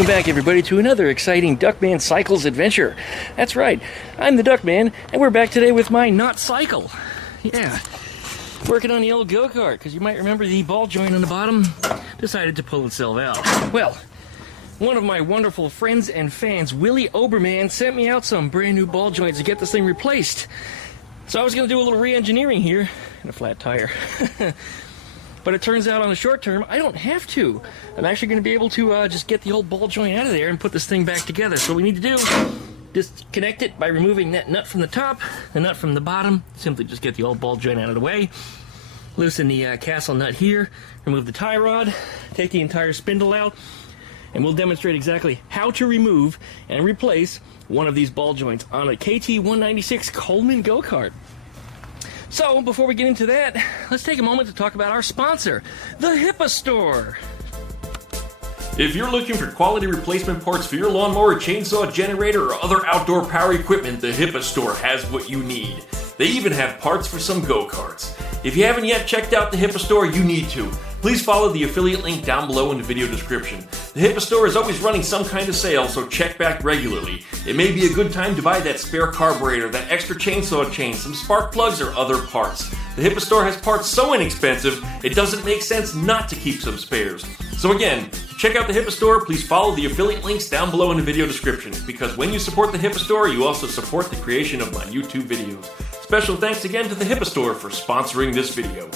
Welcome back, everybody, to another exciting DuckmanCycles adventure. That's right, I'm the Duckman, and we're back today with my not cycle. Yeah, working on the old go-kart, because you might remember the ball joint on the bottom decided to pull itself out. Well, one of my wonderful friends and fans, Willie Oberman, sent me out some brand new ball joints to get this thing replaced. So I was going to do a little re-engineering here, and a flat tire. But it turns out on the short term, I don't have to. I'm actually going to be able to just get the old ball joint out of there and put this thing back together. So what we need to do, disconnect it by removing that nut from the top, the nut from the bottom. Simply just get the old ball joint out of the way. Loosen the castle nut here, remove the tie rod, take the entire spindle out, and we'll demonstrate exactly how to remove and replace one of these ball joints on a KT196 Coleman go-kart. So, before we get into that, let's take a moment to talk about our sponsor, the HIPA Store. If you're looking for quality replacement parts for your lawnmower, chainsaw, generator, or other outdoor power equipment, the HIPA Store has what you need. They even have parts for some go-karts. If you haven't yet checked out the HIPA Store, you need to. Please follow the affiliate link down below in the video description. The HIPA Store is always running some kind of sale, so check back regularly. It may be a good time to buy that spare carburetor, that extra chainsaw chain, some spark plugs, or other parts. The HIPA Store has parts so inexpensive, it doesn't make sense not to keep some spares. So again, to check out the HIPA Store, please follow the affiliate links down below in the video description, because when you support the HIPA Store, you also support the creation of my YouTube videos. Special thanks again to the HIPA Store for sponsoring this video.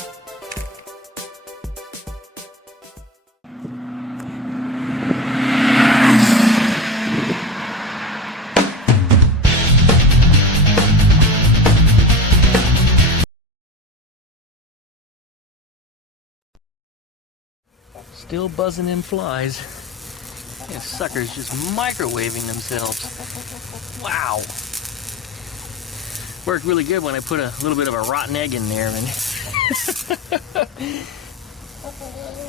Still buzzing in flies. Yeah, suckers just microwaving themselves. Wow. Worked really good when I put a little bit of a rotten egg in there. And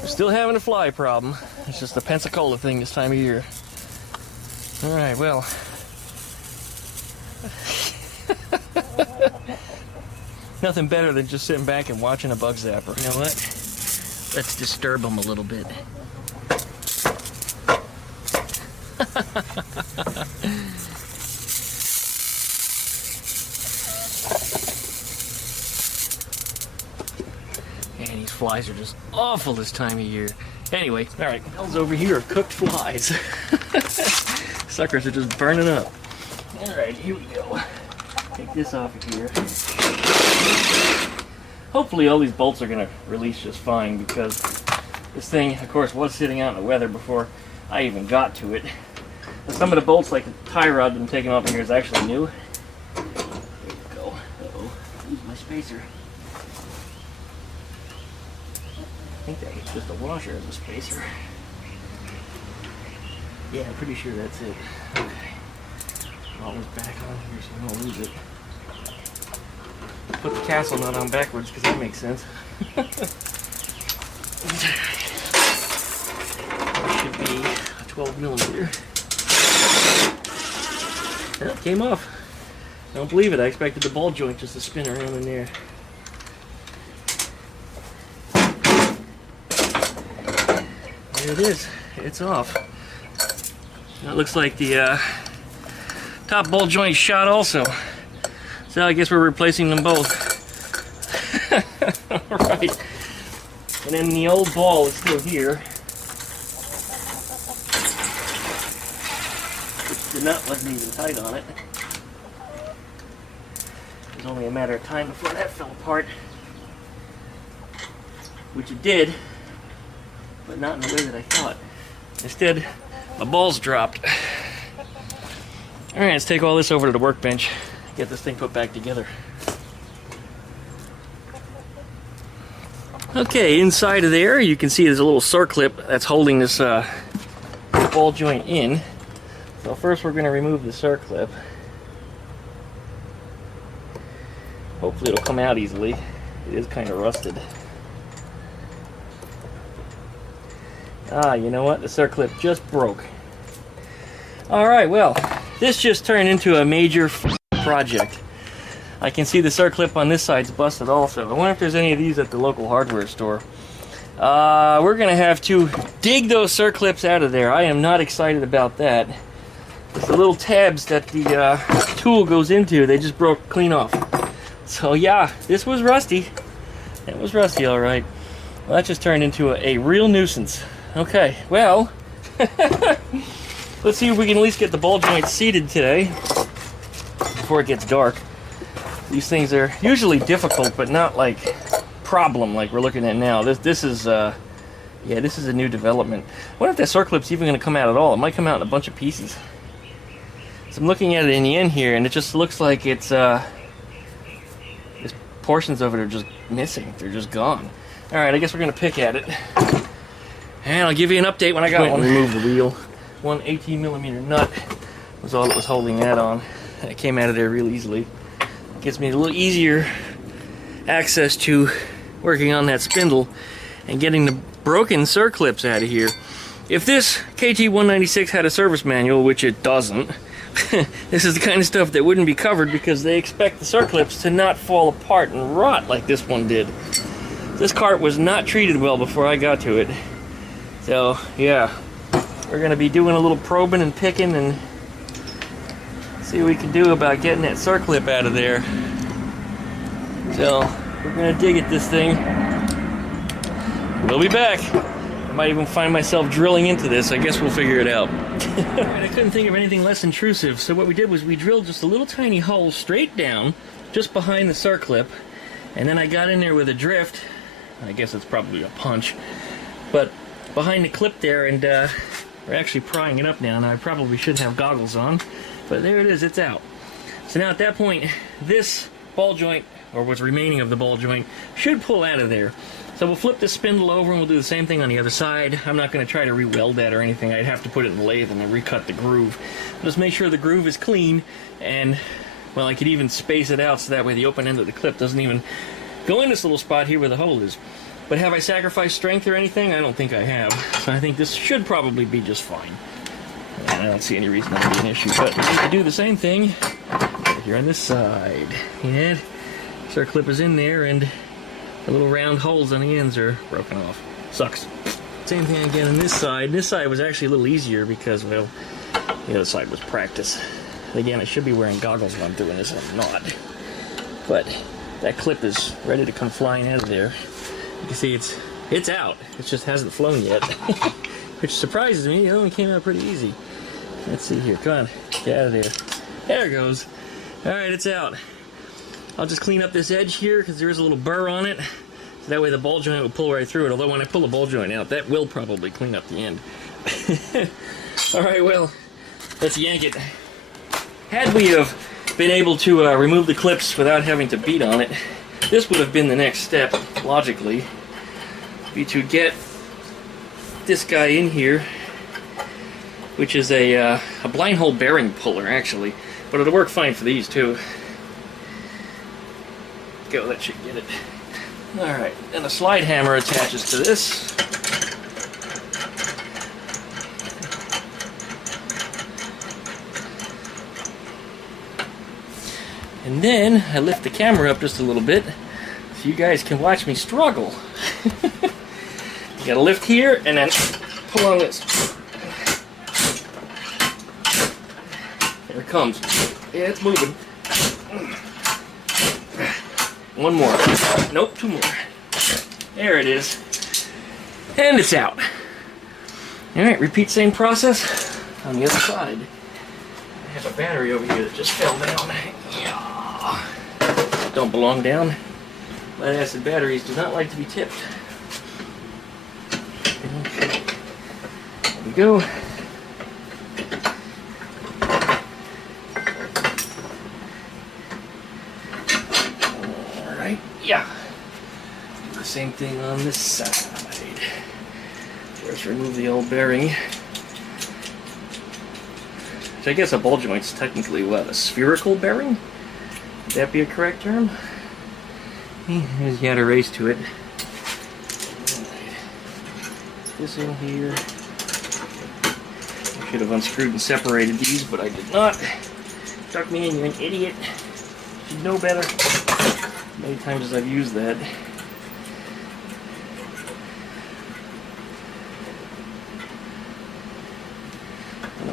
we're still having a fly problem. It's just a Pensacola thing this time of year. Alright, well. Nothing better than just sitting back and watching a bug zapper. You know what? Let's disturb them a little bit. Man, these flies are just awful this time of year. Anyway, alright, hell's over here are cooked flies. Suckers are just burning up. Alright, here we go. Take this off of here. Hopefully all these bolts are going to release just fine, because this thing, of course, was sitting out in the weather before I even got to it. And some of the bolts, like the tie rod that I'm taking off of here, is actually new. There we go. Uh-oh. Lose my spacer. I think that was just a washer as a spacer. Yeah, I'm pretty sure that's it. Okay. All this back on here so I don't lose it. Put the castle nut on backwards because that makes sense. That should be a 12mm. Yeah, it came off. I don't believe it. I expected the ball joint just to spin around in there. There it is. It's off. Now it looks like the top ball joint shot also. So I guess we're replacing them both. Alright. And then the old ball is still here. Which the nut wasn't even tight on it. It was only a matter of time before that fell apart. Which it did, but not in the way that I thought. Instead, my balls dropped. Alright, let's take all this over to the workbench. Get this thing put back together. Okay, inside of there you can see there's a little circlip that's holding this ball joint in. So first we're going to remove the circlip. Hopefully it'll come out easily. It is kind of rusted. Ah, you know what? The circlip just broke. Alright, well, this just turned into a major project. I can see the circlip on this side's busted also. I wonder if there's any of these at the local hardware store. we're going to have to dig those Circlips out of there. I am not excited about that. It's the little tabs that the tool goes into, they just broke clean off. So yeah, this was rusty. It was rusty, all right. Well, that just turned into a real nuisance. Okay, well, let's see if we can at least get the ball joints seated today before it gets dark. These things are usually difficult, but not like problem like we're looking at now. This is yeah, this is a new development. I wonder if that Circlip's even going to come out at all. It might come out in a bunch of pieces. So I'm looking at it in the end here, and it just looks like it's portions of it are just missing. They're just gone. All right, I guess we're going to pick at it, and I'll give you an update when I got one. Remove the wheel. One 18mm nut was all that was holding that on. And it came out of there real easily. Gives me a little easier access to working on that spindle and getting the broken Circlips out of here. If this KT196 had a service manual, which it doesn't, this is the kind of stuff that wouldn't be covered because they expect the Circlips to not fall apart and rot like this one did. This cart was not treated well before I got to it. So, yeah, we're going to be doing a little probing and picking and see what we can do about getting that Circlip out of there. So, we're going to dig at this thing. We'll be back. I might even find myself drilling into this. I guess we'll figure it out. I couldn't think of anything less intrusive, so what we did was we drilled just a little tiny hole straight down, just behind the Circlip, and then I got in there with a drift. I guess it's probably a punch, but behind the clip there, and we're actually prying it up now. Now I probably should have goggles on, but there it is, it's out. So now at that point, this ball joint, or what's remaining of the ball joint, should pull out of there. So we'll flip this spindle over and we'll do the same thing on the other side. I'm not going to try to re-weld that or anything. I'd have to put it in the lathe and then recut the groove. Just make sure the groove is clean, and, well, I could even space it out so that way the open end of the clip doesn't even go in this little spot here where the hole is. But have I sacrificed strength or anything? I don't think I have. So I think this should probably be just fine. And I don't see any reason that would be an issue. But we need to do the same thing over here on this side. Yeah, Circlip is in there, and the little round holes on the ends are broken off. Sucks. Same thing again on this side. This side was actually a little easier because, well, the other side was practice. Again, I should be wearing goggles when I'm doing this, and I'm not. But that clip is ready to come flying out of there. You can see it's out. It just hasn't flown yet. Which surprises me. It only came out pretty easy. Let's see here. Come on. Get out of there. There it goes. Alright, it's out. I'll just clean up this edge here because there is a little burr on it. So that way the ball joint will pull right through it. Although when I pull the ball joint out, that will probably clean up the end. Alright, well, let's yank it. Had we have been able to remove the clips without having to beat on it, this would have been the next step, logically, be to get this guy in here, which is a blind hole bearing puller, actually. But it'll work fine for these, too. Go, that should get it. Alright, and a slide hammer attaches to this. And then I lift the camera up just a little bit so you guys can watch me struggle. You gotta lift here and then pull on this. There it comes. Yeah, it's moving. One more. Nope, two more. There it is. And it's out. Alright, repeat same process on the other side. I have a battery over here that just fell down. Yeah. Don't belong down. Lead acid batteries do not like to be tipped. Okay. There we go. Alright, yeah. Do the same thing on this side. First remove the old bearing. So I guess a ball joint's technically what, a spherical bearing? Would that be a correct term? There's yet a race to it. This in here. I should have unscrewed and separated these, but I did not. Duckman, you're an idiot. You should know better. Many times as I've used that.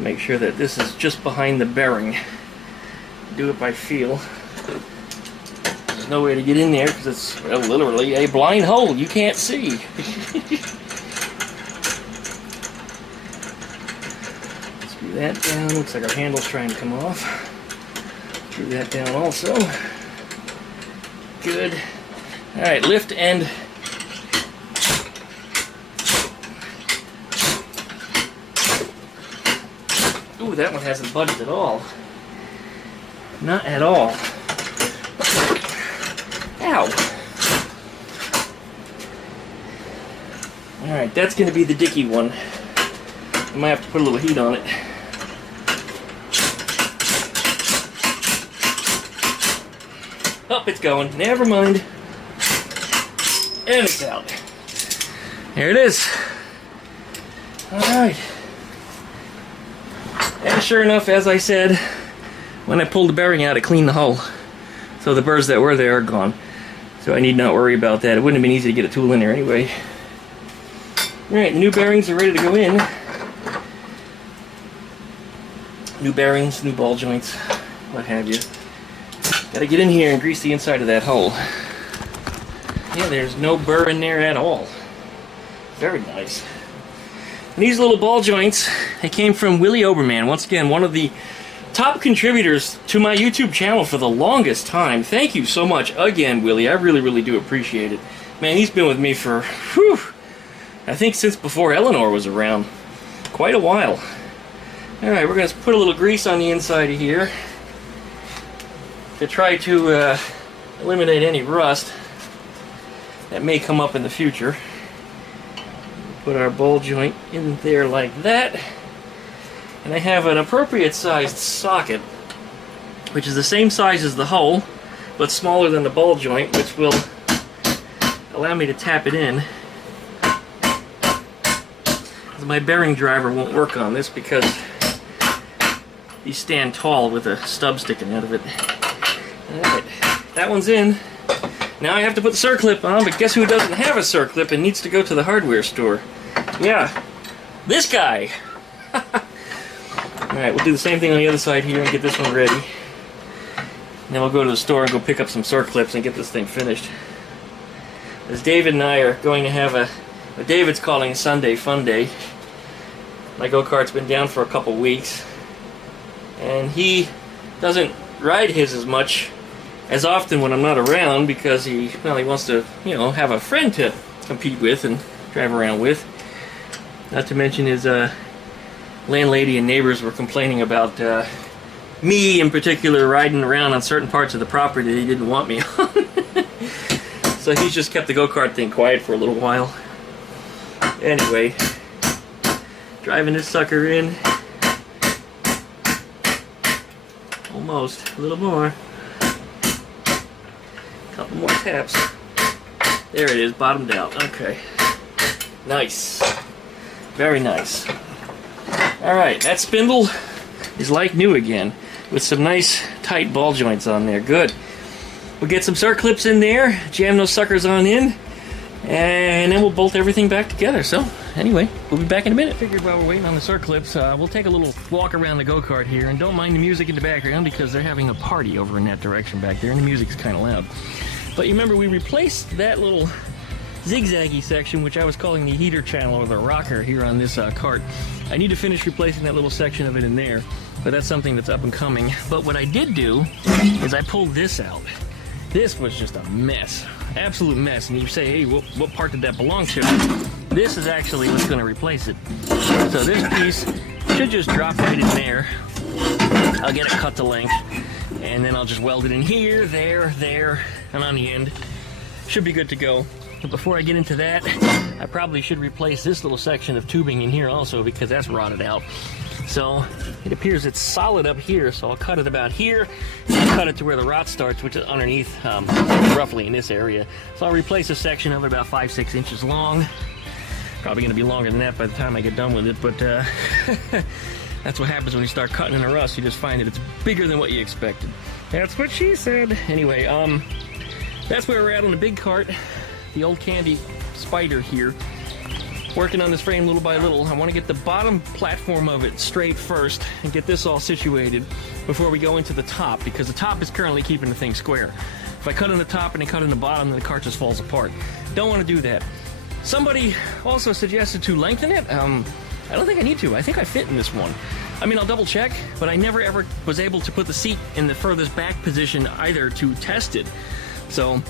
make sure that this is just behind the bearing. Do it by feel. There's no way to get in there because it's, well, literally a blind hole. You can't see. Screw that down. Looks like our handle's trying to come off. Screw that down also. Good. Alright, lift and ooh, that one hasn't budged at all. Not at all. Ow. Alright, that's going to be the dicky one. I might have to put a little heat on it. Oh, it's going. Never mind. And it's out. There it is. Alright. And sure enough, as I said, when I pulled the bearing out, it cleaned the hull. So the burrs that were there are gone. So I need not worry about that. It wouldn't have been easy to get a tool in there anyway. Alright, the new bearings are ready to go in. New bearings, new ball joints, what have you. Gotta get in here and grease the inside of that hole. Yeah, there's no burr in there at all. Very nice. And these little ball joints, they came from Willie Oberman. Once again, one of the top contributors to my YouTube channel for the longest time. Thank you so much again, Willie. I really, really do appreciate it. Man, he's been with me for, whew, I think since before Eleanor was around. Quite a while. Alright, we're going to put a little grease on the inside of here to try to eliminate any rust that may come up in the future. Put our ball joint in there like that. And I have an appropriate sized socket, which is the same size as the hole, but smaller than the ball joint, which will allow me to tap it in. My bearing driver won't work on this because you stand tall with a stub sticking out of it. Alright, that one's in. Now I have to put the circlip on, but guess who doesn't have a circlip and needs to go to the hardware store? Yeah, this guy! Alright, we'll do the same thing on the other side here and get this one ready. And then we'll go to the store and go pick up some circlips and get this thing finished. As David and I are going to have what David's calling a Sunday fun day. My go-kart's been down for a couple weeks. And he doesn't ride his as much as often when I'm not around because he wants to, have a friend to compete with and drive around with. Not to mention his landlady and neighbors were complaining about me in particular riding around on certain parts of the property that he didn't want me on. So he's just kept the go-kart thing quiet for a little while. Anyway, driving this sucker in. Almost. A little more. Couple more taps. There it is, bottomed out. Okay. Nice. Very nice. Alright, that spindle is like new again, with some nice tight ball joints on there. Good. We'll get some circlips in there, jam those suckers on in, and then we'll bolt everything back together. So, anyway, we'll be back in a minute. Figured while we're waiting on the circlips, we'll take a little walk around the go-kart here, and don't mind the music in the background because they're having a party over in that direction back there, and the music's kind of loud. But you remember, we replaced that little zigzaggy section, which I was calling the heater channel or the rocker here on this Kart. I need to finish replacing that little section of it in there, but that's something that's up and coming. But what I did do is I pulled this out. This was just a mess. Absolute mess. And you say, hey, what part did that belong to? This is actually what's going to replace it. So this piece should just drop right in there. I'll get it cut to length, and then I'll just weld it in here, there, and on the end. Should be good to go. But before I get into that, I probably should replace this little section of tubing in here also because that's rotted out. So it appears it's solid up here, so I'll cut it about here, and I'll cut it to where the rot starts, which is underneath, roughly in this area. So I'll replace a section of it about 5-6 inches long. Probably going to be longer than that by the time I get done with it, but that's what happens when you start cutting in a rust. You just find that it's bigger than what you expected. That's what she said. Anyway, that's where we're at on the big cart. The old Kandi Spider here. working on this frame little by little. I want to get the bottom platform of it straight first and get this all situated before we go into the top, because the top is currently keeping the thing square. If I cut in the top and I cut in the bottom, then the cart just falls apart. Don't want to do that. Somebody also suggested to lengthen it. I don't think I need to. I think I fit in this one. I mean, I'll double check, but I never ever was able to put the seat in the furthest back position either to test it. So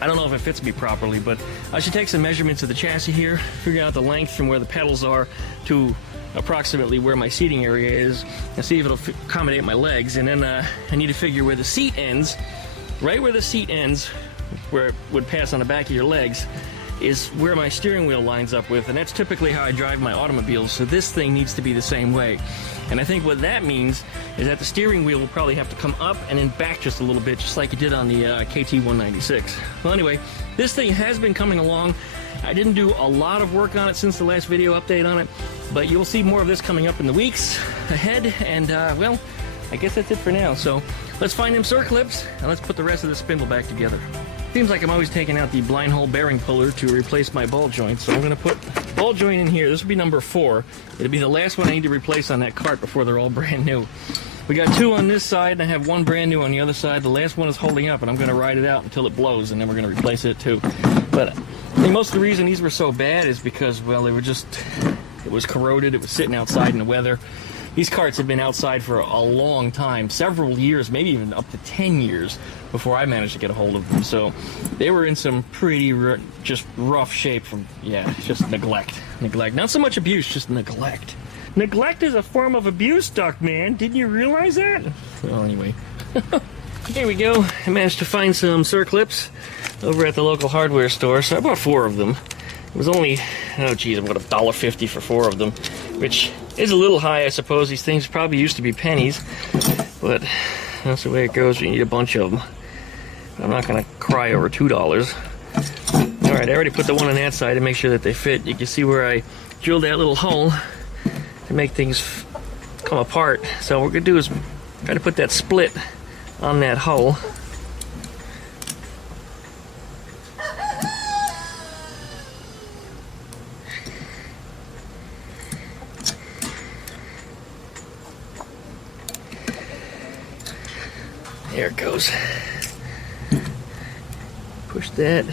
I don't know if it fits me properly, but I should take some measurements of the chassis here, figure out the length from where the pedals are to approximately where my seating area is, and see if it'll accommodate my legs. And then I need to figure where the seat ends. Right where the seat ends, where it would pass on the back of your legs, is where my steering wheel lines up with, and that's typically how I drive my automobiles, so this thing needs to be the same way. And I think what that means is that the steering wheel will probably have to come up and then back just a little bit, just like it did on the KT196. Well, anyway, this thing has been coming along. I didn't do a lot of work on it since the last video update on it, but you'll see more of this coming up in the weeks ahead, and well, I guess that's it for now. So let's find them Circlips, and let's put the rest of the spindle back together. Seems like I'm always taking out the blind hole bearing puller to replace my ball joint, so I'm going to put ball joint in here. This will be number 4. It'll be the last one I need to replace on that cart before they're all brand new. We got 2 on this side, and I have 1 brand new on the other side. The last one is holding up, and I'm going to ride it out until it blows, and then we're going to replace it too. But I think most of the reason these were so bad is because, well, they were just, it was corroded, it was sitting outside in the weather. These carts have been outside for a long time, several years, maybe even up to 10 years before I managed to get a hold of them. So they were in some pretty just rough shape from, yeah, just neglect. Not so much abuse, just neglect. Neglect is a form of abuse, Duckman. Didn't you realize that? Well, anyway. Here we go. I managed to find some Circlips over at the local hardware store. So I bought 4 of them. It was only, oh geez, I bought $1.50 for 4 of them, which is a little high, I suppose. These things probably used to be pennies, but that's the way it goes. You need a bunch of them. I'm not going to cry over $2. All right, I already put the one on that side to make sure that they fit. You can see where I drilled that little hole to make things come apart. So what we're going to do is try to put that split on that hole. There it goes. Push that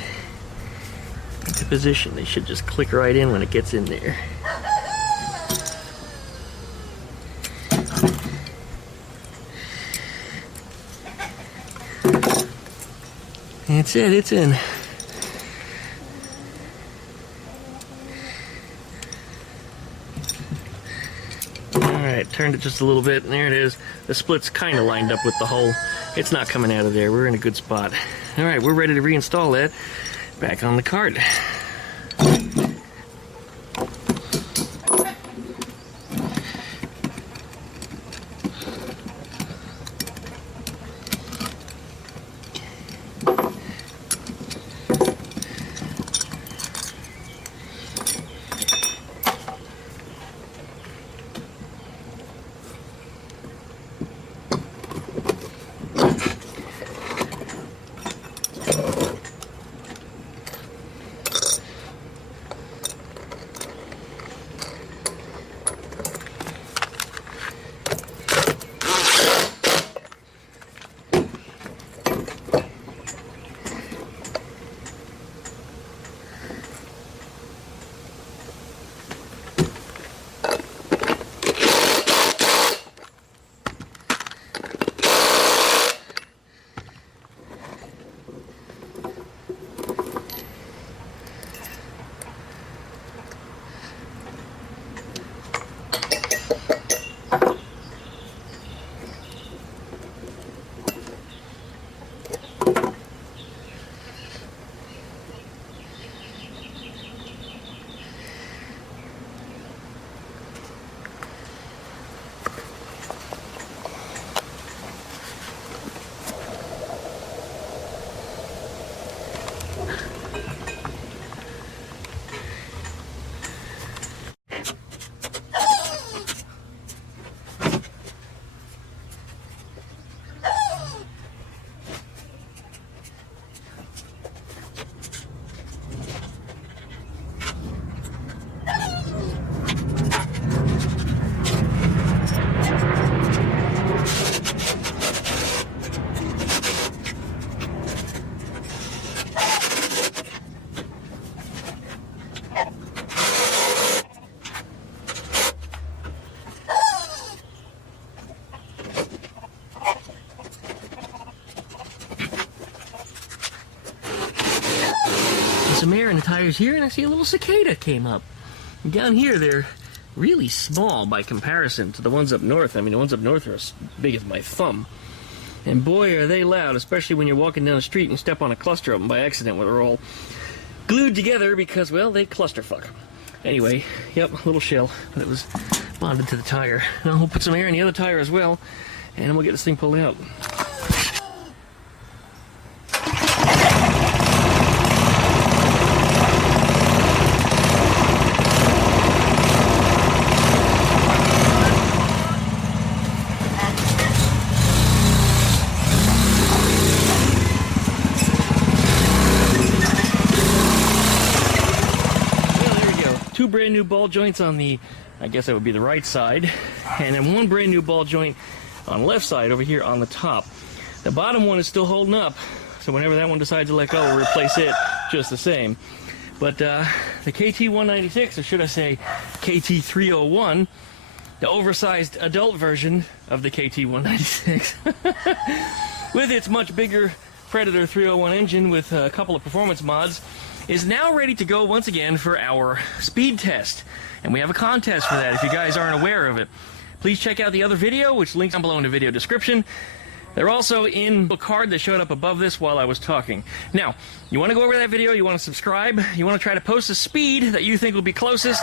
into position. They should just click right in when it gets in there. That's it, it's in. Alright, turned it just a little bit, and there it is. The split's kind of lined up with the hole. It's not coming out of there. We're in a good spot. Alright, we're ready to reinstall that back on the cart. some air in the tires here, and I see a little cicada came up. And down here, they're really small by comparison to the ones up north. I mean, the ones up north are as big as my thumb. And boy, are they loud, especially when you're walking down the street and you step on a cluster of them by accident where they're all glued together because, well, they clusterfuck. Anyway, yep, a little shell that was bonded to the tire. Now we'll put some air in the other tire as well, and then we'll get this thing pulled out. Two brand new ball joints on the, I guess that would be the right side, and then one brand new ball joint on the left side over here on the top. The bottom one is still holding up, so whenever that one decides to let go, we'll replace it just the same. But the KT196, or should I say KT301, the oversized adult version of the KT196, with its much bigger Predator 301 engine with a couple of performance mods, is now ready to go once again for our speed test. And we have a contest for that if you guys aren't aware of it. Please check out the other video, which links down below in the video description. They're also in the card that showed up above this while I was talking. Now, you want to go over that video, you want to subscribe, you want to try to post a speed that you think will be closest.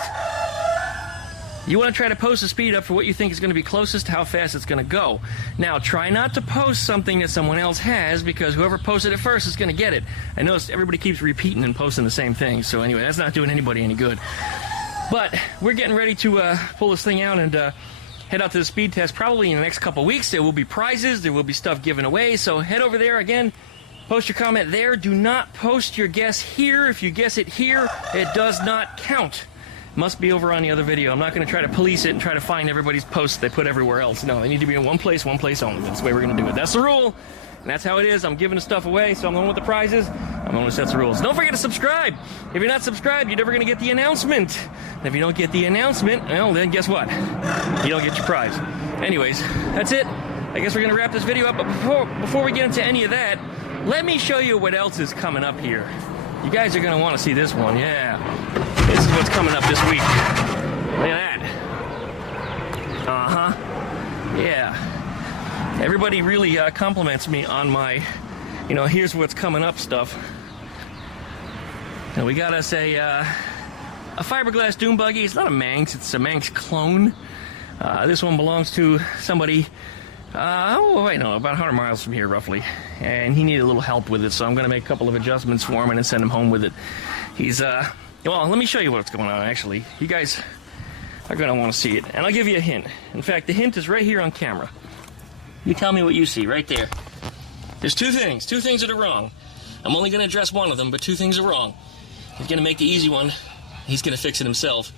You want to try to post a speed up for what you think is going to be closest to how fast it's going to go. Now, try not to post something that someone else has, because whoever posted it first is going to get it. I noticed everybody keeps repeating and posting the same thing, so anyway, that's not doing anybody any good. But we're getting ready to pull this thing out and head out to the speed test probably in the next couple weeks. There will be prizes, there will be stuff given away, so head over there again. Post your comment there. Do not post your guess here. If you guess it here, it does not count. Must be over on the other video. I'm not going to try to police it and try to find everybody's posts they put everywhere else. No, they need to be in one place only. That's the way we're going to do it. That's the rule, and that's how it is. I'm giving the stuff away, so I'm the one with the prizes. I'm the one who sets the rules. Don't forget to subscribe. If you're not subscribed, you're never going to get the announcement. And if you don't get the announcement, well, then guess what? You don't get your prize. Anyways, that's it. I guess we're going to wrap this video up, but before we get into any of that, let me show you what else is coming up here. You guys are going to want to see this one, yeah. This is what's coming up this week. Look at that. Uh-huh. Yeah. Everybody really compliments me on my, here's what's coming up stuff. Now we got us a fiberglass dune buggy. It's not a Manx, it's a Manx clone. This one belongs to somebody, about 100 miles from here, roughly. And he needed a little help with it, so I'm going to make a couple of adjustments for him and then send him home with it. He's, well, let me show you what's going on, actually. You guys are going to want to see it. And I'll give you a hint. In fact, the hint is right here on camera. You tell me what you see, right there. There's two things that are wrong. I'm only going to address one of them, but two things are wrong. He's going to make the easy one. He's going to fix it himself.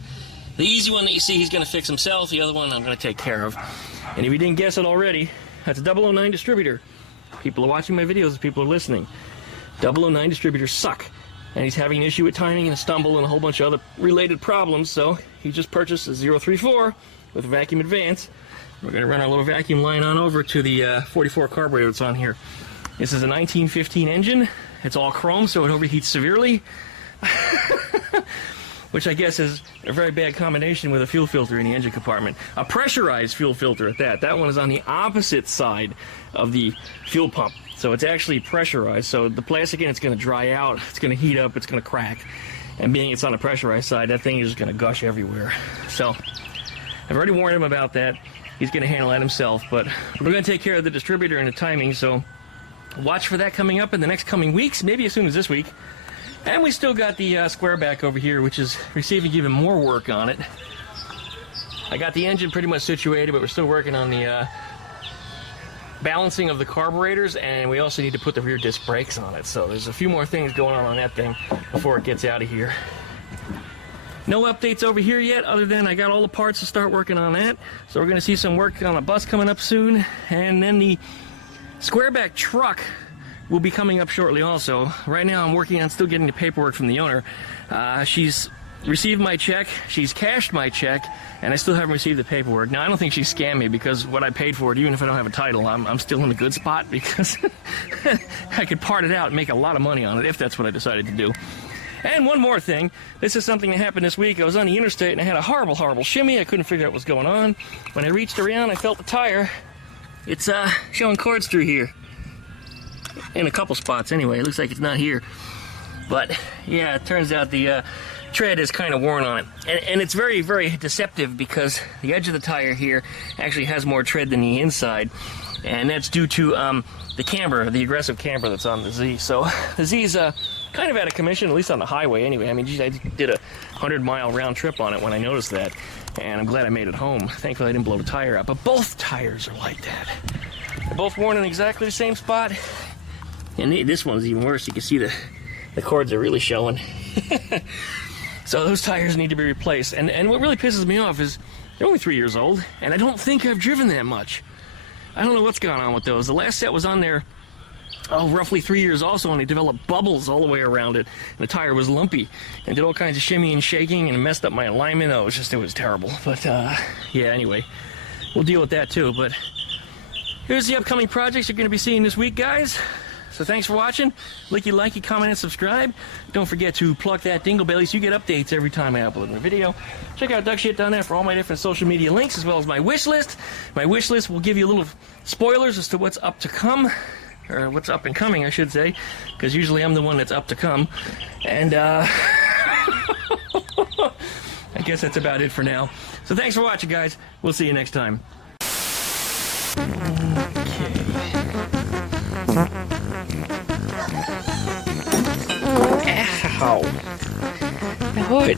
The easy one that you see, he's going to fix himself. The other one, I'm going to take care of. And if you didn't guess it already, that's a 009 distributor. People are watching my videos, people are listening. 009 distributors suck. And he's having an issue with timing and a stumble and a whole bunch of other related problems, so he just purchased a 034 with a vacuum advance. We're going to run our little vacuum line on over to the 44 carburetor that's on here. This is a 1915 engine. It's all chrome, so it overheats severely. Which I guess is a very bad combination with a fuel filter in the engine compartment. A pressurized fuel filter at that. That one is on the opposite side of the fuel pump. So it's actually pressurized. So the plastic in it's going to dry out, it's going to heat up, it's going to crack. And being it's on the pressurized side, that thing is just going to gush everywhere. So I've already warned him about that. He's going to handle that himself. But we're going to take care of the distributor and the timing. So watch for that coming up in the next coming weeks, maybe as soon as this week. And we still got the square back over here, which is receiving even more work on it. I got the engine pretty much situated, but we're still working on the balancing of the carburetors, and we also need to put the rear disc brakes on it. So there's a few more things going on that thing before it gets out of here. No updates over here yet, other than I got all the parts to start working on that. So we're going to see some work on a bus coming up soon, and then the squareback truck will be coming up shortly also. Right now I'm working on still getting the paperwork from the owner. She's received my check, she's cashed my check, and I still haven't received the paperwork. Now I don't think she scammed me, because what I paid for it, even if I don't have a title, I'm still in a good spot, because I could part it out and make a lot of money on it if that's what I decided to do. And one more thing. This is something that happened this week. I was on the interstate and I had a horrible, horrible shimmy. I couldn't figure out what was going on. When I reached around, I felt the tire. It's showing cords through here. In a couple spots anyway. It looks like it's not here. But yeah, it turns out the tread is kind of worn on it. And it's very, very deceptive because the edge of the tire here actually has more tread than the inside. And that's due to the camber, the aggressive camber that's on the Z. So the Z's kind of out of commission, at least on the highway anyway. I mean, geez, I did a 100-mile round trip on it when I noticed that. And I'm glad I made it home. Thankfully, I didn't blow the tire out. But both tires are like that. They're both worn in exactly the same spot. And this one's even worse. You can see the cords are really showing. So those tires need to be replaced. And what really pisses me off is they're only 3 years old, and I don't think I've driven that much. I don't know what's going on with those. The last set was on there, roughly 3 years also, and they developed bubbles all the way around it. And the tire was lumpy and did all kinds of shimmy and shaking and messed up my alignment. Oh, it was terrible. But yeah, anyway, we'll deal with that too. But here's the upcoming projects you're going to be seeing this week, guys. So thanks for watching. Likey, comment, and subscribe. Don't forget to pluck that dingle belly so you get updates every time I upload a video. Check out DuckShit.net for all my different social media links, as well as my wish list. My wish list will give you little spoilers as to what's up to come, or what's up and coming, I should say, because usually I'm the one that's up to come. And I guess that's about it for now. So thanks for watching, guys. We'll see you next time. Ow. My hood.